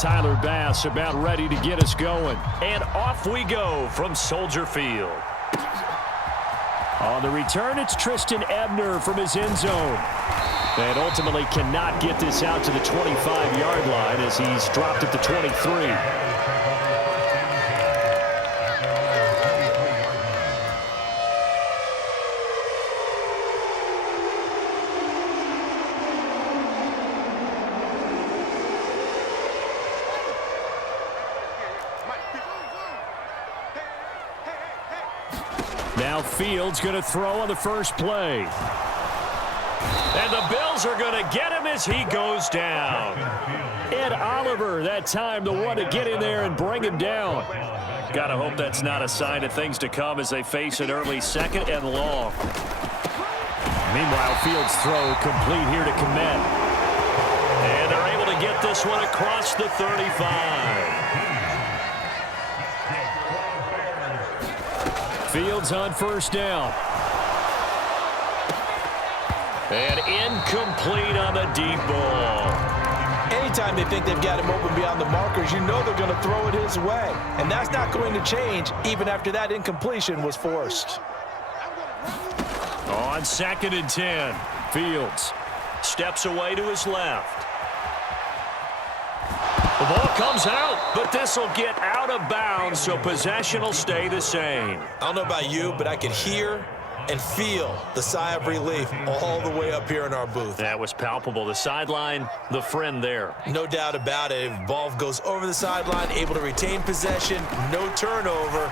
Tyler Bass about ready to get us going. And off we go from Soldier Field. On the return, it's Trestan Ebner from his end zone. And ultimately cannot get this out to the 25-yard line as he's dropped at the 23. Now Fields going to throw on the first play. And the Bills are going to get him as he goes down. Ed Oliver, that time, the one to get in there and bring him down. Got to hope that's not a sign of things to come as they face an early second and long. Meanwhile, Fields' throw complete here to Kmet. And they're able to get this one across the 35. Fields on first down. And incomplete on the deep ball. Anytime they think they've got him open beyond the markers, you know they're going to throw it his way. And that's not going to change even after that incompletion was forced. On 2nd and 10, Fields steps away to his left. The ball comes out, but this will get out of bounds, so possession will stay the same. I don't know about you, but I can hear and feel the sigh of relief all the way up here in our booth. That was palpable. The sideline, the friend there. No doubt about it. If ball goes over the sideline, able to retain possession, no turnover.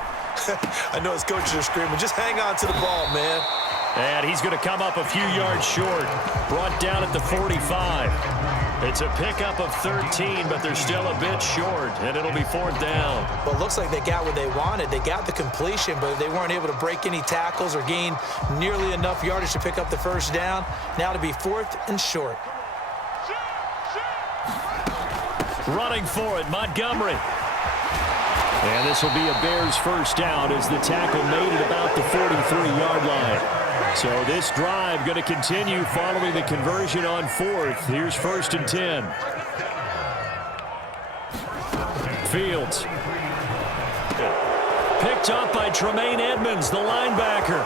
I know his coaches are screaming, just hang on to the ball, man. And he's going to come up a few yards short. Brought down at the 45. It's a pickup of 13, but they're still a bit short, and it'll be 4th down. Well, it looks like they got what they wanted. They got the completion, but they weren't able to break any tackles or gain nearly enough yardage to pick up the first down. Now to be 4th and short. Running for it, Montgomery. And this will be a Bears first down as the tackle made it about the 43-yard line. So this drive going to continue following the conversion on 4th. Here's 1st and 10. Fields. Picked up by Tremaine Edmonds, the linebacker.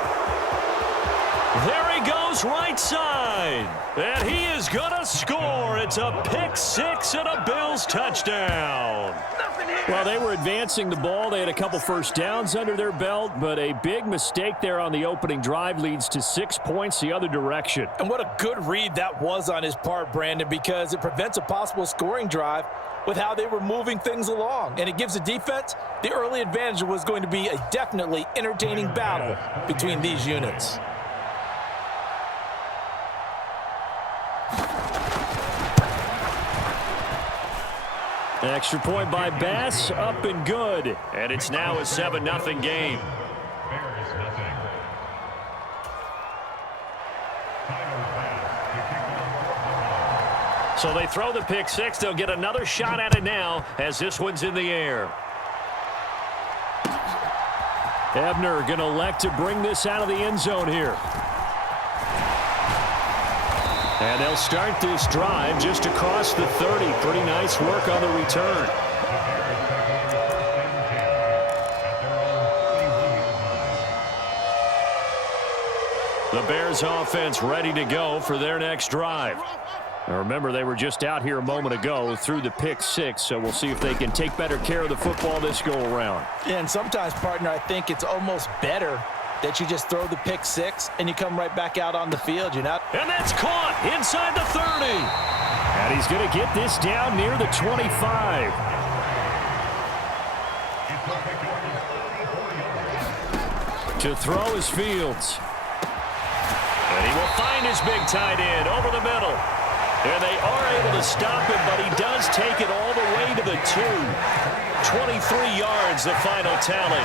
There he goes right side. And he is going to score. It's a pick six and a Bills touchdown. Well, they were advancing the ball. They had a couple first downs under their belt, but a big mistake there on the opening drive leads to 6 points the other direction. And what a good read that was on his part, Brandon, because it prevents a possible scoring drive with how they were moving things along. And it gives the defense the early advantage. Was going to be a definitely entertaining battle between these units. Extra point by Bass, up and good. And it's now a 7-0 game. So they throw the pick six. They'll get another shot at it now as this one's in the air. Ebner going to elect to bring this out of the end zone here. And they'll start this drive just across the 30. Pretty nice work on the return. The Bears offense ready to go for their next drive. Now remember, they were just out here a moment ago through the pick six, so we'll see if they can take better care of the football this go around. Yeah, and sometimes, partner, I think it's almost better that you just throw the pick six and you come right back out on the field. You're not. And that's caught inside the 30. And he's going to get this down near the 25. To throw is Fields. And he will find his big tight end over the middle. And they are able to stop him, but he does take it all the way to the 2. 23 yards, the final tally.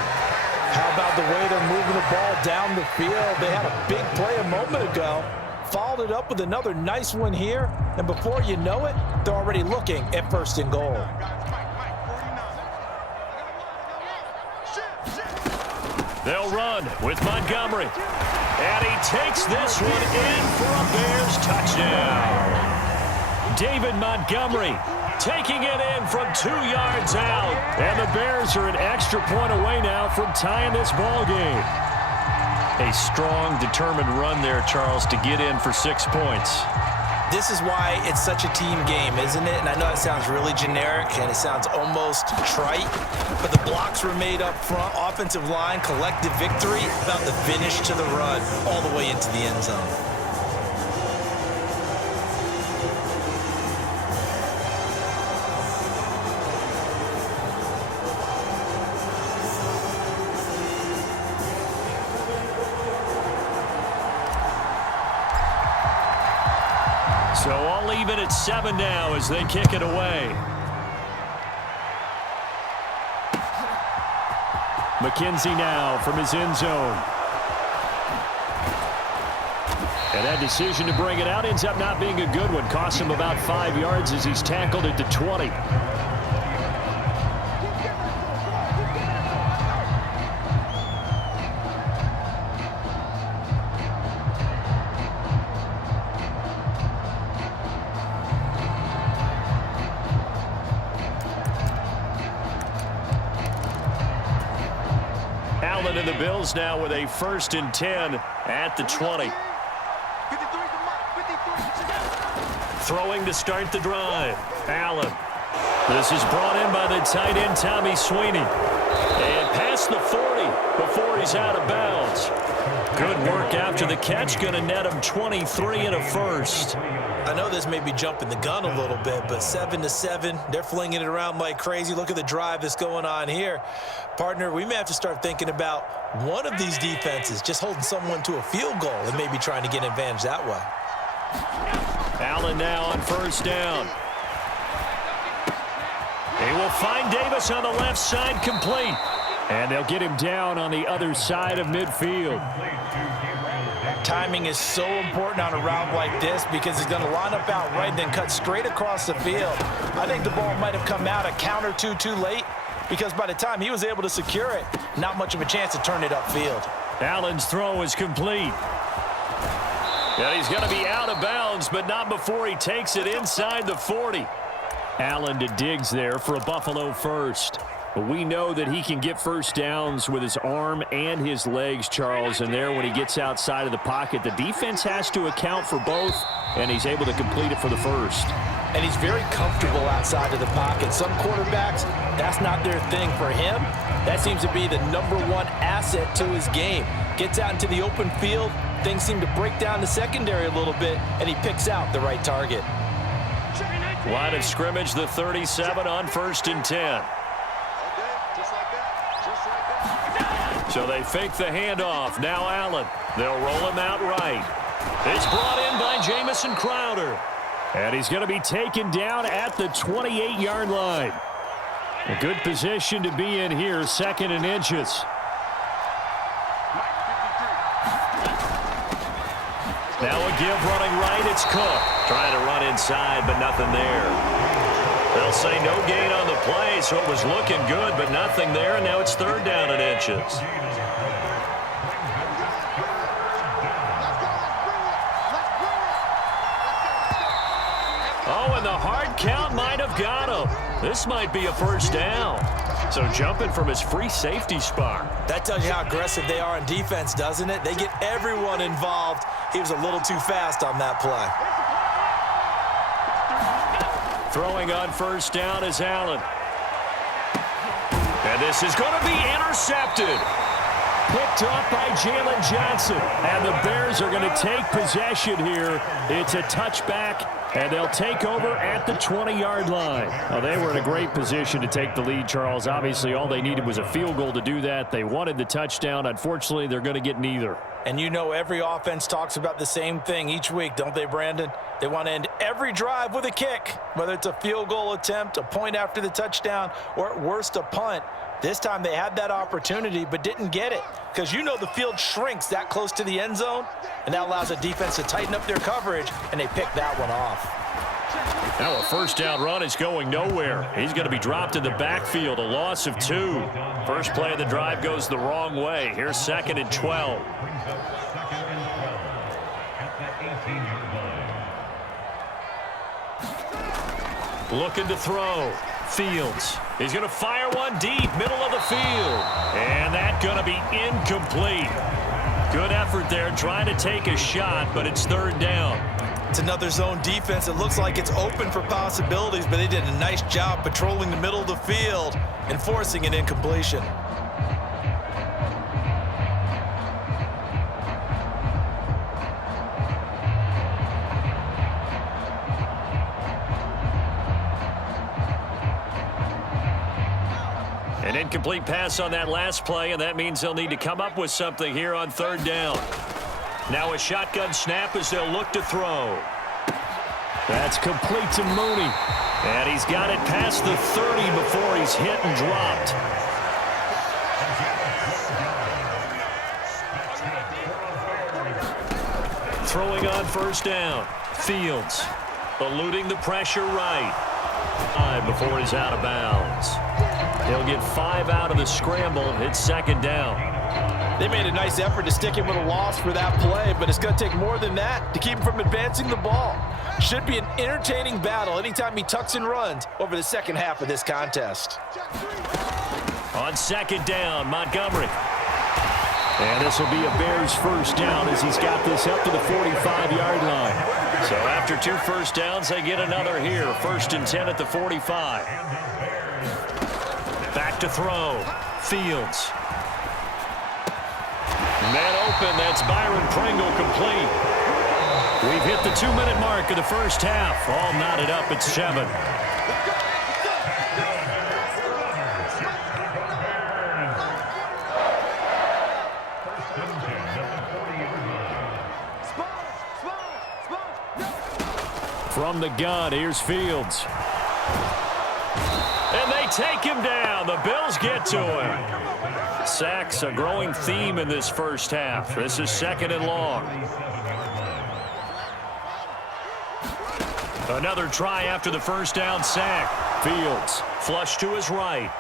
How about the way they're moving the ball down the field? They had a big play a moment ago. Followed it up with another nice one here. And before you know it, they're already looking at 1st and goal. They'll run with Montgomery. And he takes this one in for a Bears touchdown. David Montgomery, taking it in from 2 yards out. And the Bears are an extra point away now from tying this ball game. A strong, determined run there, Charles, to get in for 6 points. This is why it's such a team game, isn't it? And I know it sounds really generic and it sounds almost trite, but the blocks were made up front, offensive line, collective victory, about the finish to the run, all the way into the end zone. So all even at 7 now as they kick it away. McKenzie now from his end zone. And that decision to bring it out ends up not being a good one. Costs him about 5 yards as he's tackled at the 20. Allen and the Bills now with a 1st and 10 at the 20. Throwing to start the drive. Allen. This is brought in by the tight end, Tommy Sweeney. And past the 40 before he's out of bounds. Good work after the catch. Going to net him 23 and a first. I know this may be jumping the gun a little bit, but 7-7, they're flinging it around like crazy. Look at the drive that's going on here. Partner, we may have to start thinking about one of these defenses just holding someone to a field goal and maybe trying to get an advantage that way. Allen now on 1st down. He will find Davis on the left side, complete. And they'll get him down on the other side of midfield. Timing is so important on a route like this because he's going to line up out right and then cut straight across the field. I think the ball might have come out a count or two too late because by the time he was able to secure it, not much of a chance to turn it upfield. Allen's throw is complete. And he's going to be out of bounds, but not before he takes it inside the 40. Allen to Diggs there for a Buffalo first. But we know that he can get first downs with his arm and his legs, Charles. And there when he gets outside of the pocket, the defense has to account for both, and he's able to complete it for the first. And he's very comfortable outside of the pocket. Some quarterbacks, that's not their thing. For him, that seems to be the #1 asset to his game. Gets out into the open field, things seem to break down the secondary a little bit, and he picks out the right target. Line of scrimmage, the 37 on 1st and 10. So they fake the handoff. Now Allen. They'll roll him out right. It's brought in by Jamison Crowder. And he's going to be taken down at the 28-yard line. A good position to be in here, 2nd and inches. Now a give running right. It's Cook. Trying to run inside, but nothing there. They'll say no gain on the play, so it was looking good, but nothing there, and now it's 3rd down and inches. Oh, and the hard count might have got him. This might be a 1st down. So jumping from his free safety spot. That tells you how aggressive they are on defense, doesn't it? They get everyone involved. He was a little too fast on that play. Throwing on 1st down is Allen. And this is going to be intercepted. Picked off by Jalen Johnson. And the Bears are going to take possession here. It's a touchback, and they'll take over at the 20-yard line. Well, they were in a great position to take the lead, Charles. Obviously, all they needed was a field goal to do that. They wanted the touchdown. Unfortunately, they're going to get neither. And you know every offense talks about the same thing each week, don't they, Brandon? They want to end every drive with a kick, whether it's a field goal attempt, a point after the touchdown, or at worst a punt. This time they had that opportunity but didn't get it because you know the field shrinks that close to the end zone, and that allows a defense to tighten up their coverage, and they pick that one off. Now a 1st down run is going nowhere. He's going to be dropped in the backfield, a loss of 2. First play of the drive goes the wrong way. Here's 2nd and 12. Looking to throw. Fields. He's going to fire one deep, middle of the field. And that's going to be incomplete. Good effort there trying to take a shot, but it's third down. It's another zone defense. It looks like it's open for possibilities, but they did a nice job patrolling the middle of the field and forcing an incompletion. An incomplete pass on that last play, and that means they'll need to come up with something here on third down. Now a shotgun snap as they'll look to throw. That's complete to Mooney. And he's got it past the 30 before he's hit and dropped. Throwing on first down. Fields eluding the pressure right. Before he's out of bounds. He'll get 5 out of the scramble. It's second down. They made a nice effort to stick him with a loss for that play, but it's going to take more than that to keep him from advancing the ball. Should be an entertaining battle anytime he tucks and runs over the second half of this contest. On second down, Montgomery. And this will be a Bears first down as he's got this up to the 45-yard line. So after 2 first downs, they get another here. 1st and 10 at the 45. Back to throw. Fields. Man open. That's Byron Pringle complete. We've hit the 2-minute mark of the first half. All knotted up at 7. From the gun, here's Fields. And they take him down. The Bills get to him. Sacks, a growing theme in this first half. This is 2nd and long. Another try after the first down sack. Fields, flush to his right.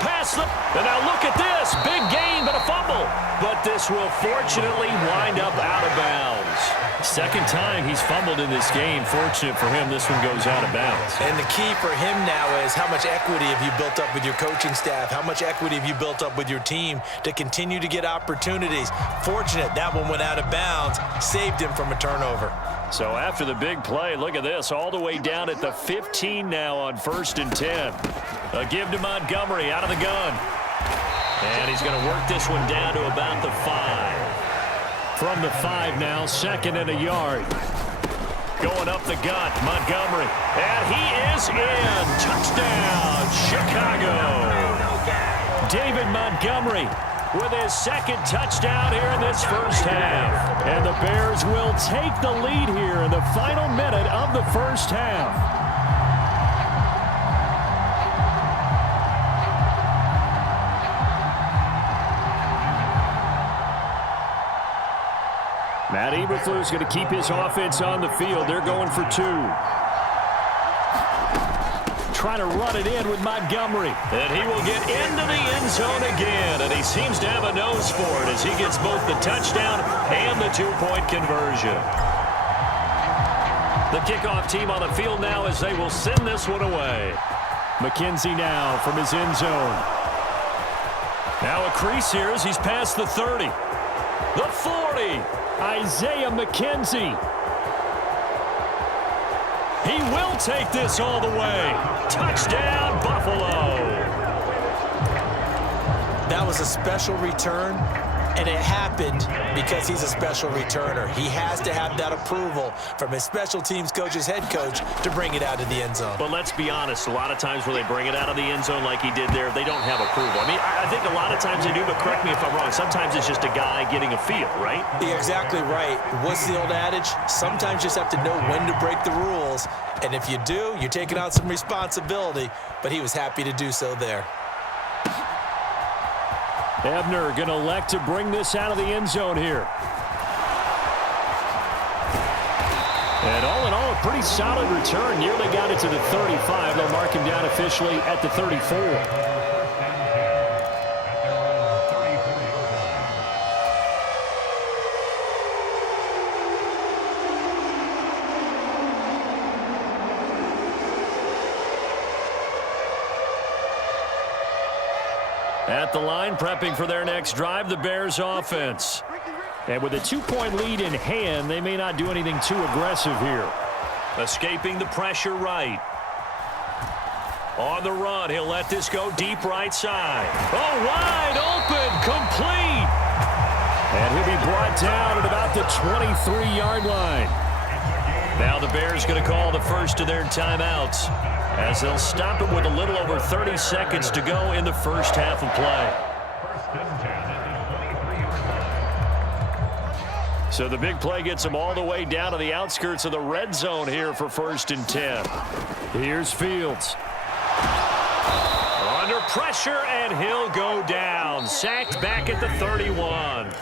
Pass the... And now look at this. Big gain, but a fumble. But this will fortunately wind up out of bounds. Second time he's fumbled in this game. Fortunate for him, this one goes out of bounds. And the key for him now is how much equity have you built up with your coaching staff? How much equity have you built up with your team to continue to get opportunities? Fortunate that one went out of bounds, saved him from a turnover. So after the big play, look at this, all the way down at the 15 now on 1st and 10. A give to Montgomery out of the gun. And he's going to work this one down to about the 5. From the 5 now, 2nd and a yard. Going up the gut, Montgomery. And he is in. Touchdown, Chicago. David Montgomery with his 2nd touchdown here in this first half. And the Bears will take the lead here in the final minute of the first half. Matt Eberflus going to keep his offense on the field. They're going for 2. Trying to run it in with Montgomery. And he will get into the end zone again. And he seems to have a nose for it as he gets both the touchdown and the 2-point conversion. The kickoff team on the field now as they will send this one away. McKenzie now from his end zone. Now a crease here as he's past the 30. The 40. Isaiah McKenzie. He will take this all the way. Touchdown, Buffalo. That was a special return, and it happened because he's a special returner. He has to have that approval from his special teams coach's head coach to bring it out of the end zone. But let's be honest, a lot of times when they bring it out of the end zone like he did there, they don't have approval. I mean, I think a lot of times they do, but correct me if I'm wrong. Sometimes it's just a guy getting a feel, right? You're exactly right. What's the old adage? Sometimes you just have to know when to break the rules. And if you do, you're taking on some responsibility. But he was happy to do so there. Ebner going to elect to bring this out of the end zone here. And all in all, a pretty solid return. Nearly got it to the 35. They'll mark him down officially at the 34. At the line, prepping for their next drive, the Bears offense. And with a 2-point lead in hand, they may not do anything too aggressive here. Escaping the pressure right. On the run, he'll let this go deep right side. Oh, wide open, complete. And he'll be brought down at about the 23-yard line. Now the Bears going to call the first of their timeouts as they'll stop it with a little over 30 seconds to go in the first half of play. So the big play gets them all the way down to the outskirts of the red zone here for 1st and 10. Here's Fields. Under pressure, and he'll go down. Sacked back at the 31.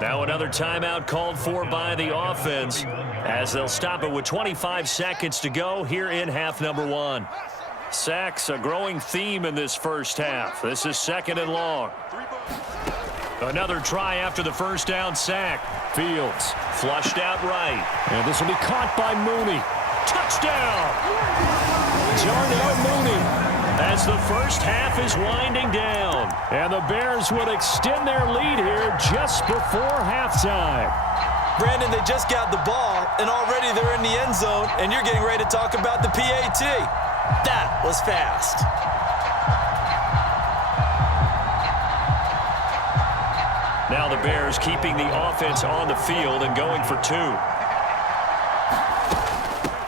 Now another timeout called for by the offense as they'll stop it with 25 seconds to go here in half number 1. Sacks, a growing theme in this first half. This is 2nd and long. Another try after the first down sack. Fields flushed out right. And this will be caught by Mooney. Touchdown! Darnell Mooney. As the first half is winding down. And the Bears would extend their lead here just before halftime. Brandon, they just got the ball, and already they're in the end zone, and you're getting ready to talk about the PAT. That was fast. Now the Bears keeping the offense on the field and going for 2.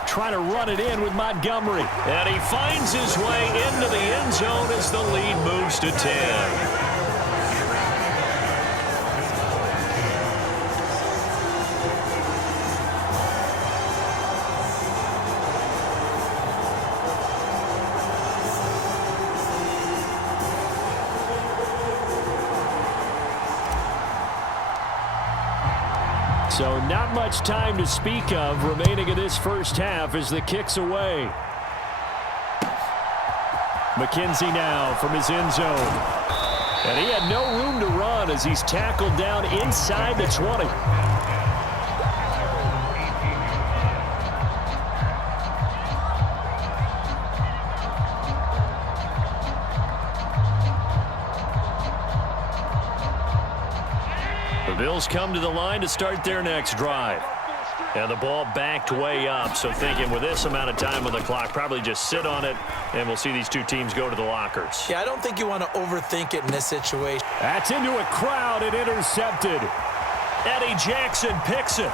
Trying to run it in with Montgomery. And he finds his way into the end zone as the lead moves to 10. So not much time to speak of remaining in this first half as the kick's away. McKenzie now from his end zone. And he had no room to run as he's tackled down inside the 20. The Bills come to the line to start their next drive. And the ball backed way up, so thinking with this amount of time on the clock, probably just sit on it, and we'll see these two teams go to the lockers. Yeah, I don't think you want to overthink it in this situation. That's into a crowd and intercepted. Eddie Jackson picks it.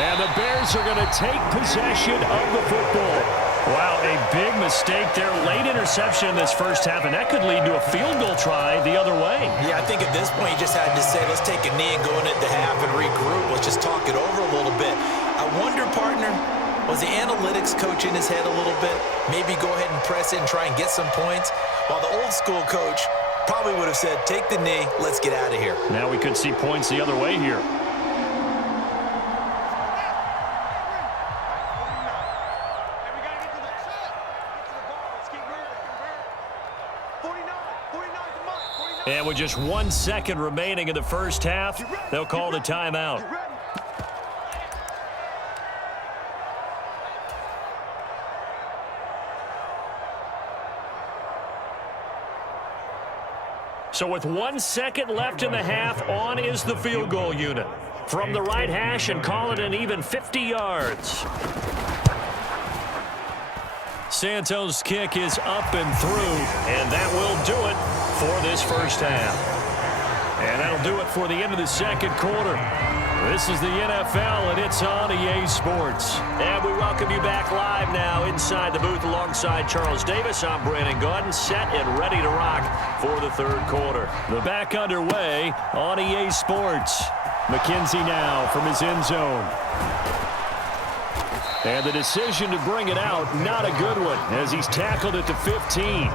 And the Bears are going to take possession of the football. Wow, a big mistake there. Late interception in this first half, and that could lead to a field goal try the other way. Yeah, I think at this point you just had to say, let's take a knee and go into the half and regroup. Let's just talk it over a little bit. I wonder, partner, was the analytics coach in his head a little bit? Maybe go ahead and press it and try and get some points? While the old school coach probably would have said, take the knee, let's get out of here. Now we could see points the other way here. And with just 1 second remaining in the first half, they'll call the timeout. So with 1 second left in the half, on is the field goal unit. From the right hash and call it an even 50 yards. Santos' kick is up and through, and that will do it for this first half. And that'll do it for the end of the second quarter. This is the NFL, and it's on EA Sports. And we welcome you back live now inside the booth alongside Charles Davis. I'm Brandon Gaudin, set and ready to rock for the third quarter. The back underway on EA Sports. McKenzie now from his end zone. And the decision to bring it out, not a good one, as he's tackled at the 15.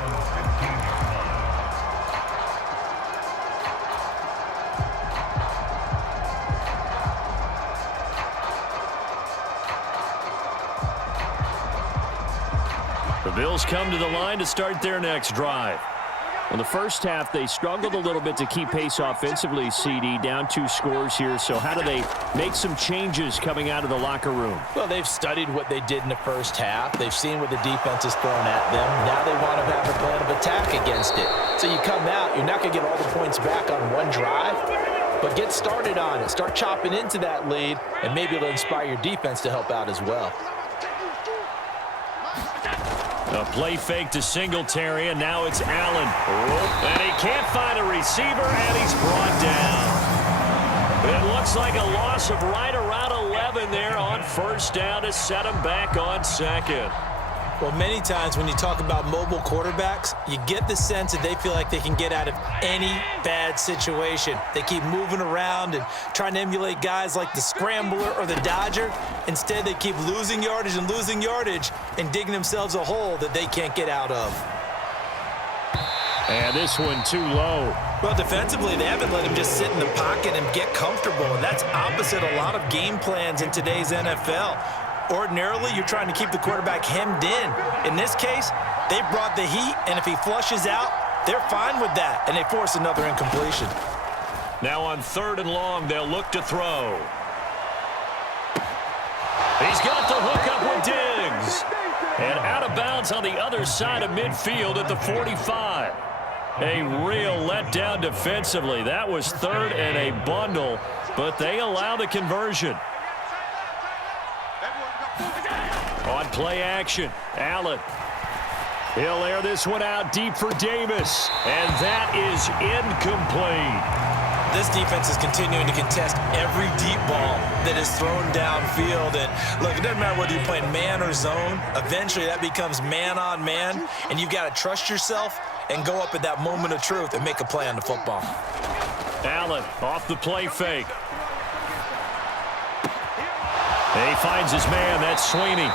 The Bills come to the line to start their next drive. In the first half, they struggled a little bit to keep pace offensively, CD, down 2 scores here. So how do they make some changes coming out of the locker room? Well, they've studied what they did in the first half. They've seen what the defense is throwing at them. Now they want to have a plan of attack against it. So you come out, you're not going to get all the points back on one drive, but get started on it. Start chopping into that lead, and maybe it'll inspire your defense to help out as well. A play fake to Singletary, and now it's Allen. And he can't find a receiver, and he's brought down. It looks like a loss of right around 11 there on first down to set him back on second. Well, many times when you talk about mobile quarterbacks, you get the sense that they feel like they can get out of any bad situation. They keep moving around and trying to emulate guys like the Scrambler or the Dodger. Instead, they keep losing yardage and digging themselves a hole that they can't get out of. And this one too low. Well, defensively, they haven't let him just sit in the pocket and get comfortable, and that's opposite a lot of game plans in today's NFL. Ordinarily, you're trying to keep the quarterback hemmed in. In this case, they brought the heat, and if he flushes out, they're fine with that, and they force another incompletion. Now on 3rd and long, they'll look to throw. He's got the hook up with Diggs. And out of bounds on the other side of midfield at the 45. A real letdown defensively. That was 3rd and a bundle, but they allow the conversion. On play action, Allen. He'll air this one out deep for Davis, and that is incomplete. This defense is continuing to contest every deep ball that is thrown downfield. And look, it doesn't matter whether you're playing man or zone. Eventually, that becomes man on man, and you've got to trust yourself and go up at that moment of truth and make a play on the football. Allen off the play fake. He finds his man. That's Sweeney.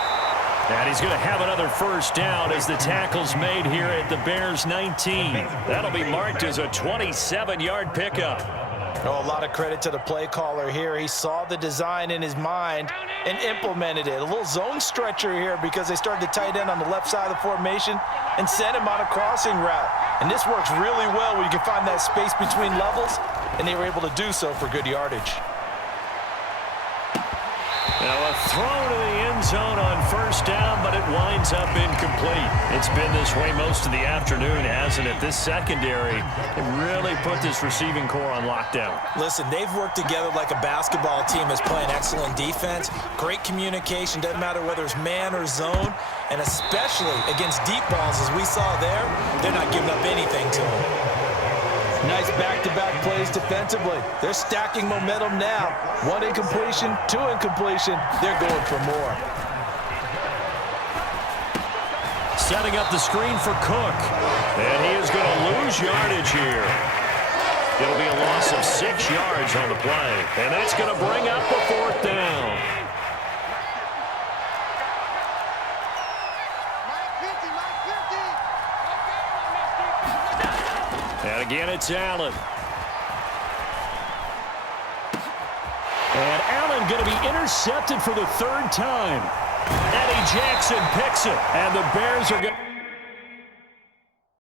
And he's going to have another first down as the tackle's made here at the Bears 19. That'll be marked as a 27-yard pickup. Oh, a lot of credit to the play caller here. He saw the design in his mind and implemented it. A little zone stretcher here because they started the tight end on the left side of the formation and sent him on a crossing route. And this works really well when you can find that space between levels, and they were able to do so for good yardage. Now a throw to the end zone on first down, but it winds up incomplete. It's been this way most of the afternoon, hasn't it? This secondary really put this receiving core on lockdown. Listen, they've worked together like a basketball team that's playing excellent defense. Great communication, doesn't matter whether it's man or zone, and especially against deep balls as we saw there, they're not giving up anything to them. Nice back-to-back plays defensively. They're stacking momentum now. 1 incompletion, 2 incompletion. They're going for more. Setting up the screen for Cook. And he is going to lose yardage here. It'll be a loss of 6 yards on the play. And that's going to bring up a 4th down. And again, it's Allen. And Allen going to be intercepted for the 3rd time. Eddie Jackson picks it. And the Bears are going